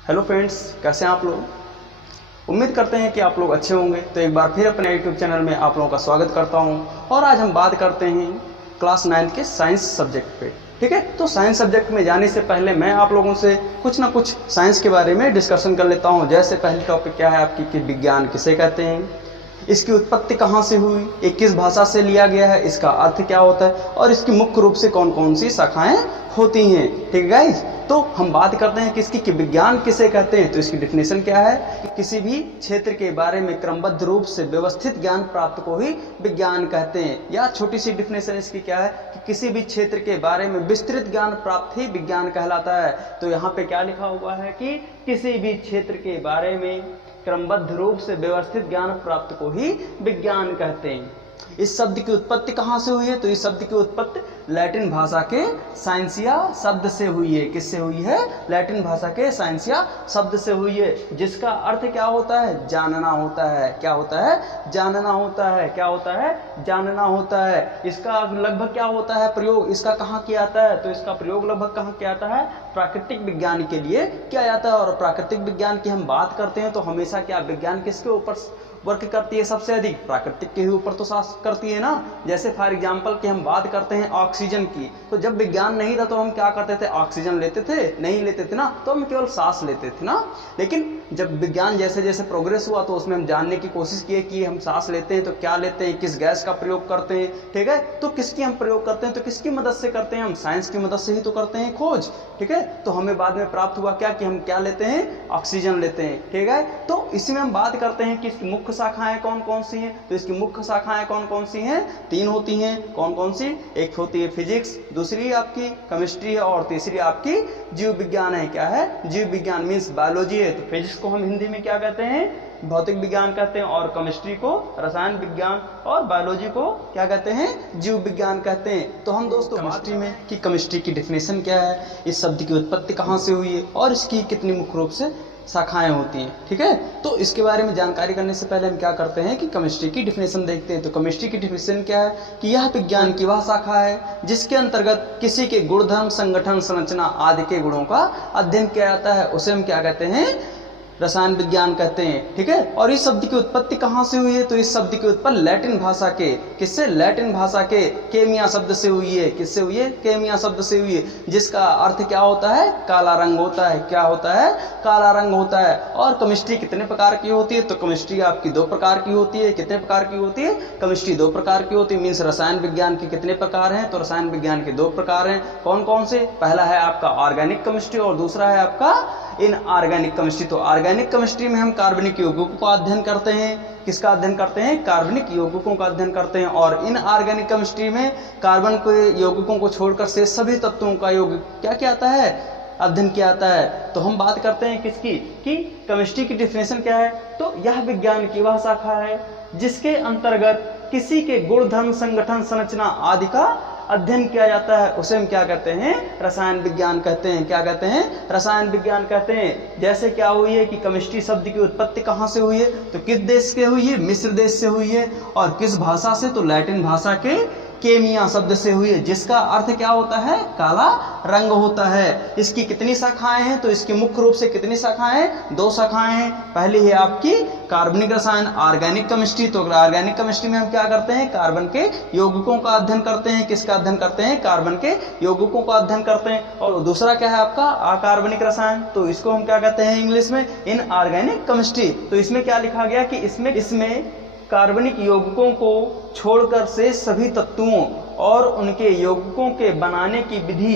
Hello friends, कैसे हैं आप लोग। उम्मीद करते हैं कि आप लोग अच्छे होंगे। तो एक बार फिर अपने यूट्यूब चैनल में आप लोगों का स्वागत करता हूं और आज हम बात करते हैं क्लास 9 के साइंस सब्जेक्ट पे। ठीक है, तो साइंस सब्जेक्ट में जाने से पहले मैं आप लोगों से कुछ ना कुछ साइंस के बारे में डिस्कशन कर लेता हूं। जैसे पहली टॉपिक क्या है आपकी कि विज्ञान किसे कहते हैं, इसकी उत्पत्ति कहाँ से हुई, ये किस भाषा से लिया गया है, इसका अर्थ क्या होता है और इसकी मुख्य रूप से कौन कौन सी शाखाएं होती हैं। ठीक है गाइस, तो हम बात करते हैं किसकी कि विज्ञान किसे कहते हैं। तो इसकी डेफिनेशन क्या है कि किसी भी क्षेत्र के बारे में क्रमबद्ध रूप से व्यवस्थित ज्ञान प्राप्त को ही विज्ञान कहते हैं। या छोटी सी डेफिनेशन इसकी क्या है कि किसी भी क्षेत्र के बारे में विस्तृत ज्ञान प्राप्त ही विज्ञान कहलाता है। तो यहाँ पे क्या लिखा हुआ है कि किसी भी क्षेत्र के बारे में क्रमबद्ध रूप से व्यवस्थित ज्ञान प्राप्त को ही विज्ञान कहते हैं। इस शब्द की उत्पत्ति कहाँ से हुई है, तो इस शब्द की उत्पत्ति लैटिन भाषा के साइंसिया शब्द से हुई है। किससे हुई है, लैटिन भाषा के साइंसिया शब्द से हुई है, जिसका अर्थ क्या होता है, जानना होता है। क्या होता है, जानना होता है। क्या होता है, जानना होता है। इसका लगभग क्या होता है प्रयोग, इसका कहाँ किया जाता है, तो इसका प्रयोग लगभग कहाँ किया जाता है, प्राकृतिक विज्ञान के लिए किया जाता है। और प्राकृतिक विज्ञान की हम बात करते हैं तो हमेशा क्या विज्ञान किसके ऊपर वर्क करती है, सबसे अधिक प्राकृतिक के ही ऊपर तो सांस करती है ना। जैसे फॉर एग्जांपल की हम बात करते हैं ऑक्सीजन की, तो जब विज्ञान नहीं था तो हम क्या करते थे, ऑक्सीजन लेते थे, नहीं लेते थे ना, तो हम केवल सांस लेते थे ना। लेकिन जब विज्ञान जैसे जैसे प्रोग्रेस हुआ तो उसमें हम जानने की कोशिश किए कि हम सांस लेते हैं तो क्या लेते हैं, किस गैस का प्रयोग करते हैं। ठीक है, तो किसकी हम प्रयोग करते हैं, तो किसकी मदद से करते हैं, हम साइंस की मदद से ही तो करते हैं खोज। ठीक है, तो हमें बाद में प्राप्त हुआ क्या कि हम क्या लेते हैं, ऑक्सीजन लेते हैं। ठीक है, तो इसमें हम बात करते हैं कि इसकी मुख्य शाखाएं कौन कौन सी हैं। तो इसकी मुख्य शाखाएं कौन कौन सी हैं, 3 होती हैं। कौन कौन सी, एक होती है फिजिक्स, दूसरी आपकी केमिस्ट्री है और तीसरी आपकी जीव विज्ञान है। क्या है, जीव विज्ञान मीन्स बायोलॉजी है। तो फिजिक्स को हम हिंदी में क्या कहते हैं, भौतिक विज्ञान कहते हैं, और केमिस्ट्री को रसायन विज्ञान, और बायोलॉजी को क्या कहते हैं, जीव विज्ञान कहते हैं। तो हम दोस्तों केमिस्ट्री में कि केमिस्ट्री की डेफिनेशन क्या है, इस शब्द की उत्पत्ति कहाँ से हुई है और इसकी कितनी मुख्य रूप से शाखाएं होती हैं। ठीक है, तो इसके बारे में जानकारी करने से पहले हम क्या करते हैं कि केमिस्ट्री की डेफिनेशन देखते हैं। तो केमिस्ट्री की डेफिनेशन क्या है कि यह विज्ञान की वह शाखा है जिसके अंतर्गत किसी के गुणधर्म, संगठन, संरचना आदि के गुणों का अध्ययन किया जाता है, उसे हम क्या कहते हैं, रसायन विज्ञान कहते हैं। ठीक है, और इस शब्द की उत्पत्ति कहाँ से हुई है, तो इस शब्द की उत्पत्ति लैटिन भाषा के, किससे, लैटिन भाषा के केमिया शब्द से हुई है। किससे हुई है, केमिया शब्द से हुई है, जिसका अर्थ क्या होता है, काला रंग होता है। क्या होता है, काला रंग होता है। और केमिस्ट्री कितने प्रकार की होती है, तो केमिस्ट्री आपकी 2 प्रकार की होती है। कितने प्रकार की होती है, केमिस्ट्री 2 प्रकार की होती है। मीन्स रसायन विज्ञान के कितने प्रकार हैं, तो रसायन विज्ञान के 2 प्रकार हैं। कौन कौन से, पहला है आपका ऑर्गेनिक केमिस्ट्री और दूसरा है आपका इनऑर्गेनिक केमिस्ट्री। तो ऑर्गेनिक केमिस्ट्री में हम कार्बनिक यौगिकों का अध्ययन करते हैं। किसका अध्ययन करते हैं, कार्बनिक यौगिकों का अध्ययन करते हैं। और इनऑर्गेनिक केमिस्ट्री में कार्बन के यौगिकों को छोड़कर से सभी तत्वों का यौगिक क्या क्या आता है, अध्ययन किया जाता है। तो हम बात करते हैं किसकी, कि केमिस्ट्री की डेफिनेशन क्या है, तो यह विज्ञान की वह शाखा है जिसके अंतर्गत किसी के गुण, धर्म, संगठन, संरचना आदि का अध्ययन किया जाता है, उसे हम क्या कहते हैं, रसायन विज्ञान कहते हैं। क्या कहते हैं, रसायन विज्ञान कहते हैं। जैसे क्या हुई है कि केमिस्ट्री शब्द की उत्पत्ति कहाँ से हुई है, तो किस देश से हुई है, मिस्र देश से हुई है। और किस भाषा से, तो लैटिन भाषा के केमिया शब्द से हुई है, जिसका अर्थ क्या होता है, काला रंग होता है। इसकी कितनी शाखाएं हैं, तो इसकी मुख्य रूप से कितनी शाखाएं, 2 शाखाएं हैं। पहली है आपकी कार्बनिक रसायन, ऑर्गेनिक केमिस्ट्री। तो ऑर्गेनिक केमिस्ट्री में हम क्या करते हैं, कार्बन के यौगिकों का अध्ययन करते हैं। किसका अध्ययन करते हैं, कार्बन के यौगिकों का अध्ययन करते हैं। और दूसरा क्या है आपका अकार्बनिक रसायन, तो इसको हम क्या कहते हैं इंग्लिश में, इनऑर्गेनिक केमिस्ट्री। तो इसमें क्या लिखा गया कि इसमें कार्बनिक यौगिकों को छोड़कर से सभी तत्वों और उनके यौगिकों के बनाने की विधि,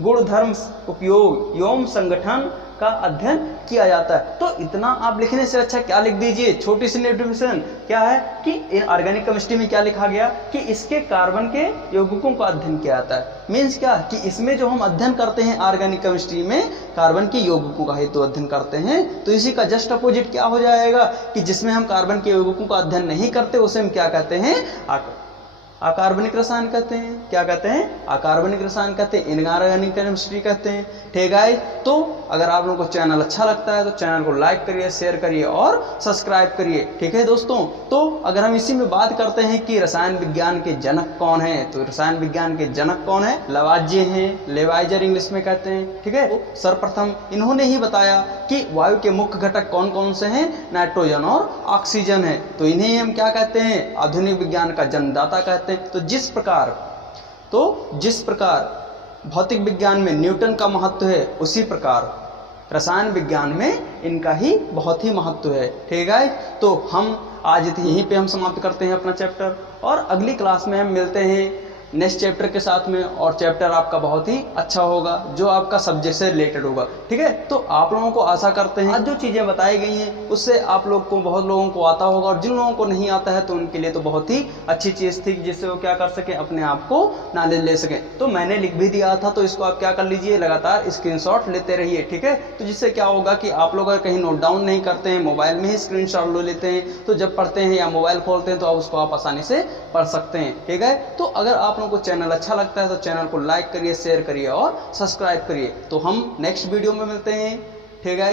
गुण, धर्म, उपयोग एवं संगठन का अध्ययन किया जाता है। तो इतना आप लिखने से अच्छा क्या लिख दीजिए, छोटी सी डेफिनेशन क्या है कि ऑर्गेनिक केमिस्ट्री में क्या लिखा गया कि इसके कार्बन के यौगिकों का अध्ययन किया जाता है। मीन्स क्या कि इसमें जो हम अध्ययन करते हैं ऑर्गेनिक केमिस्ट्री में कार्बन के यौगिकों का ही तो अध्ययन करते हैं। तो इसी का जस्ट अपोजिट क्या हो जाएगा कि जिसमें हम कार्बन के यौगिकों का अध्ययन नहीं करते उसे हम क्या कहते हैं, अकार्बनिक रसायन कहते हैं। क्या कहते हैं, अकार्बनिक रसायन कहते हैं, इनऑर्गेनिक केमिस्ट्री कहते हैं। ठीक है गाइस। तो अगर आप लोगों को चैनल अच्छा लगता है तो चैनल को लाइक करिए, शेयर करिए और सब्सक्राइब करिए, ठीक है दोस्तों। तो अगर हम इसी में बात करते हैं कि रसायन विज्ञान के जनक कौन है, तो रसायन विज्ञान के जनक कौन है? लवाज्ये हैं, लेवाइजर इंग्लिश में कहते हैं, ठीक है। तो सर्वप्रथम इन्होंने ही बताया कि वायु के मुख्य घटक कौन कौन से हैं, नाइट्रोजन और ऑक्सीजन है। तो इन्हें हम क्या कहते हैं? आधुनिक विज्ञान का जन्मदाता कहते हैं। तो जिस प्रकार भौतिक विज्ञान में न्यूटन का महत्व है, उसी प्रकार रसायन विज्ञान में इनका ही बहुत ही महत्व है, ठीक है। तो हम आज यहीं पे हम समाप्त करते हैं अपना चैप्टर, और अगली क्लास में हम मिलते हैं नेक्स्ट चैप्टर के साथ में, और चैप्टर आपका बहुत ही अच्छा होगा जो आपका सब्जेक्ट से रिलेटेड होगा, ठीक है। तो आप लोगों को आशा करते हैं आज जो चीज़ें बताई गई हैं उससे आप लोग को, बहुत लोगों को आता होगा, और जिन लोगों को नहीं आता है तो उनके लिए तो बहुत ही अच्छी चीज़ थी, जिससे वो क्या कर सकें, अपने आप को नॉलेज ले सकें। तो मैंने लिख भी दिया था, तो इसको आप क्या कर लीजिए, लगातार स्क्रीनशॉट लेते रहिए, ठीक है। तो जिससे क्या होगा कि आप लोग अगर कहीं नोट डाउन नहीं करते हैं, मोबाइल में ही स्क्रीनशॉट ले लेते हैं, तो जब पढ़ते हैं या मोबाइल खोलते हैं तो उसको आप आसानी से पढ़ सकते हैं, ठीक है। तो अगर आप लोगों को चैनल अच्छा लगता है तो चैनल को लाइक करिए, शेयर करिए और सब्सक्राइब करिए। तो हम नेक्स्ट वीडियो में मिलते हैं, ठीक है।